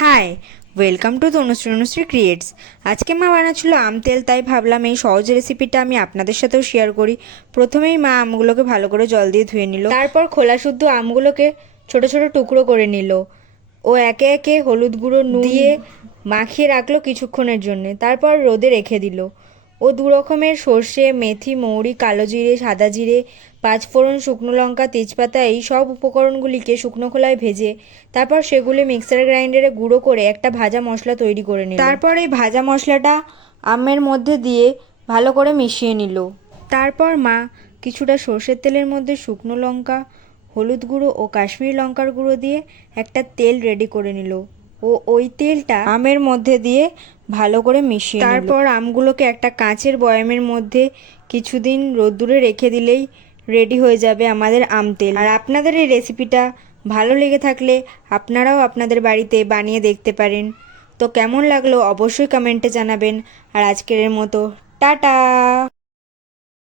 High, welcome to Tanushree creates. আজকে মা বানাচ্ছিল আম তেল, তাই ভাবলাম এই সহজ রেসিপিটা আমি আপনাদের সাথেও শেয়ার করি। প্রথমেই মা আমগুলোকে ভালো করে জল দিয়ে ধুয়ে নিল, তারপর খোলা শুদ্ধ আমগুলোকে ছোট ছোট টুকরো করে নিল ও একে একে হলুদ গুঁড়ো নুন দিয়ে মাখিয়ে রাখলো কিছুক্ষণের জন্যে। তারপর রোদে রেখে দিল। ও দু রকমের সর্ষে, মেথি, মৌরি, কালো জিরে, সাদা জিরে, পাঁচফোড়ন, শুকনো লঙ্কা, তেজপাতা এই সব উপকরণগুলিকে শুকনো খোলায় ভেজে তারপর সেগুলি মিক্সার গ্রাইন্ডারে গুঁড়ো করে একটা ভাজা মশলা তৈরি করে নিল। তারপর এই ভাজা মশলাটা আমের মধ্যে দিয়ে ভালো করে মিশিয়ে নিল। তারপর মা কিছুটা সর্ষের তেলের মধ্যে শুকনো লঙ্কা, হলুদ গুঁড়ো ও কাশ্মীরি লঙ্কার গুঁড়ো দিয়ে একটা তেল রেডি করে নিল ও ওই তেলটা আমের মধ্যে দিয়ে ভালো করে মিশিয়ে নিল। তারপর আমগুলোকে একটা কাঁচের বয়ামের মধ্যে কিছুদিন রোদ্দুরে রেখে দিলেই রেডি হয়ে যাবে আমাদের আম তেল। আর আপনাদের এই রেসিপিটা ভালো লেগে থাকলে আপনারাও আপনাদের বাড়িতে বানিয়ে দেখতে পারেন। তো কেমন লাগলো অবশ্যই কমেন্টে জানাবেন। আর আজকের মতো টাটা।